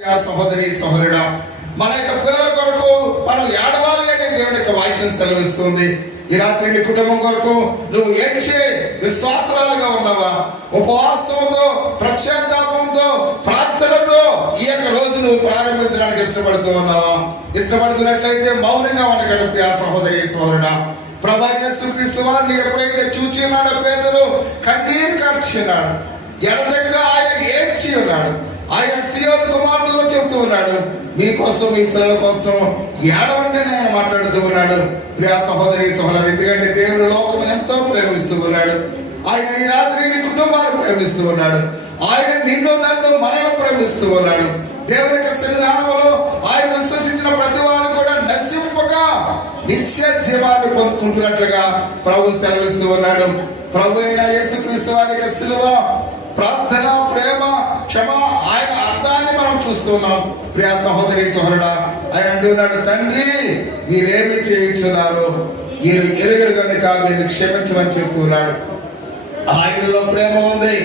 సహోదరి సహోదరుడా, మన యొక్క పిల్లల కొరకు మనం ఏడవాలి అని దేవుని యొక్క వాక్యం సెలవిస్తుంది. ఈ రాత్రి నీ కుటుంబం కొరకు నువ్వు ఏడ్చే విశ్వాసరాలుగా ఉన్నావా? ఉపవాసంతో, ప్రత్యేకతాపంతో, ప్రార్థనతో ఈ యొక్క రోజు నువ్వు ప్రారంభించడానికి ఇష్టపడుతూ ఉన్నావా? ఇష్టపడుతున్నట్లయితే మౌనంగా ఉండగలరు ప్రియ సహోదరి సహోదరుడా. ప్రభువైన యేసుక్రీస్తు వారిని ఎప్పుడైతే చూచి ఉన్నాడో పేతురు కన్నీరు కార్చి ఉన్నాడు. ఎడతెగక ఆయన ఏడ్చి ఉన్నాడు. ఆయన సీయోను కుమారులలో చెబుతూ ఉన్నాడు, మీకోసం, మీ పిల్లల కోసం ఏడవండి అని ఆయన మాట్లాడుతూ ఉన్నాడు. ప్రియ సహోదరి సహోదరుడు, ఎందుకంటే దేవుడు లోకం ఎంతో ప్రేమిస్తూ ఉన్నాడు. ఆయన ఈ రాత్రి నీ కుటుంబాన్ని ప్రేమిస్తూ ఉన్నాడు. ఆయన నిన్ను, నన్ను, మనను ప్రేమిస్తూ ఉన్నాడు. దేవుని యొక్క సన్నిధానంలో ఆయన విశ్వసించిన ప్రతి వారు కూడా నశింపగా నిత్య జీవాన్ని పొందుకుంటున్నట్లుగా ప్రభు సెలవిస్తూ ఉన్నాడు. ప్రభు అయిన యేసుక్రీస్తు వారి యొక్క సిలువ, ప్రార్థన, ప్రేమ, క్షమ, ఆయన అర్థాన్ని మనం చూస్తున్నాం. ప్రియ సహోదరి సహోదరుడా, ఆయన అంటున్నాడు, తండ్రి మీరేమి చేయించున్నారు, మీరు ఎరుగరు కనుక మీరు క్షమించమని చెప్తున్నాడు. ఆయనలో ప్రేమ ఉంది,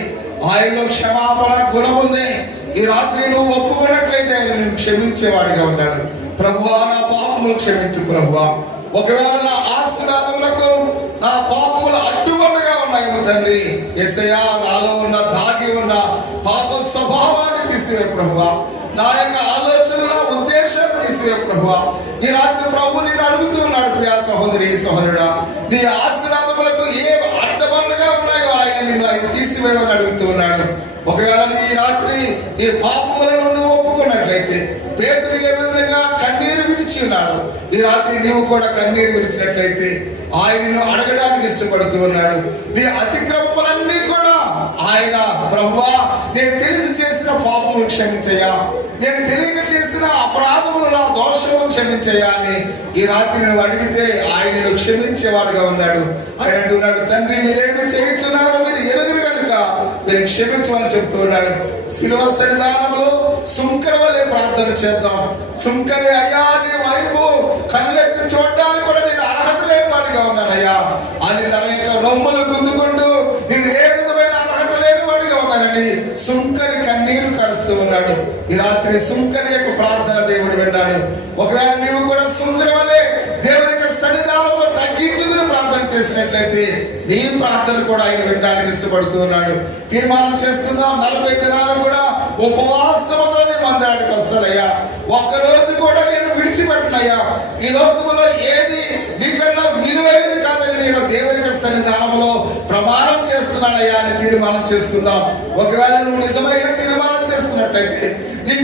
ఆయనలో క్షమాపణ గుణం ఉంది. ఈ రాత్రి నువ్వు ఒప్పుకున్నట్లయితే ఆయన నేను క్షమించేవాడిగా ఉన్నాడు. ప్రభువా, నా పాపములు క్షమించు ప్రభువా. ఒకవేళ నా ఆశీర్వాదములకు నా పాపములు అడ్డుబండగా ఉన్నాయేమో తండ్రి, యేసయ్యా నాలో ఉన్న దాగి ఉన్న పాప స్వభావాన్ని తీసివే ప్రభువా. నా యొక్క ఆలోచనల ఉద్దేశాన్ని తీసివే ప్రభువా. ఈ రాత్రి ప్రభు నిన్ను అడుగుతూ ఉన్నాడు. ప్రియ సహోదరి సహోదరుడా, నీ ఆశీర్వాదములకు ఏ అడ్డబండగా ఉన్నాయో ఆయన నిన్ను ఆయన తీసివేయమని అడుగుతూ ఉన్నాడు. ఒకవేళ ఈ రాత్రి నీ పాపములను నువ్వు ఒప్పుకున్నట్లయితే, పేతురు ఏ విధంగా కన్నీరు విడిచి ఉన్నాడు, ఈ రాత్రి నీవు కూడా కన్నీరు విడిచినట్లయితే ఆయనను అడగడానికి ఇష్టపడుతూ ఉన్నాడు. నీ అతిక్రమములన్నీ కూడా ఆయన, ప్రభువా నేను తెలిసి చేసిన పాపములు క్షమించయ్యా, నేను తెలియక చేసిన అపరాధములు, నా దోషములు క్షమించయ్యా అని ఈ రాత్రి నువ్వు అడిగితే ఆయనను క్షమించేవాడుగా ఉన్నాడు. ఆయన అంటున్నాడు, తండ్రి మీరేమి చేయించున్నారో మీరు ఎరుగరు కనుక మీరు క్షమించమని చెప్తూ ఉన్నాడు. శిలువ సన్నిధానంలో సుంకర వలె ప్రార్థన చేద్దాం. సుంకరి, అయ్యా నీ వైపు కళ్ళెత్తి చూడడానికి కూడా నేను అర్హత లేనివాడిగా ఉన్నానయ్యా అని తన యొక్క రొమ్ములు గుద్దుకుంటూ నేను ఏ విధమైన అర్హత లేనివాడిగా ఉన్నానని సుంకరి కన్నీరు కరుస్తూ ఉన్నాడు. ఈ రాత్రి సుంకరి యొక్క ప్రార్థన దేవుడు విన్నాడు. ఒకవేళ నీవు కూడా సుంకరి వలె దేవుని యొక్క సన్నిధానంలో తగ్గించుకుని ప్రార్థన చేసినట్లయితే నీ ప్రార్థన కూడా ఆయన వినడానికి ఇష్టపడుతూ ఉన్నాడు. తీర్మానం చేస్తున్నాం, 40 దినాలు కూడా ఉపవాసముతో నీ మందిరానికి వస్తానయ్యా, ఒక్కరోజు కూడా నేను విడిచిపెట్టనయ్యా, ఈ లోకములో ఏది నీకన్నా విలువైనది కాదని నేను దేవుని యొక్క సన్నిధానంలో ప్రమాణం చేస్తున్నానయ్యా అని తీర్మానం చేసుకుందాం. ఒకవేళ నువ్వు నిజమైన తీర్మానం చేస్తున్నట్లయితే, నీ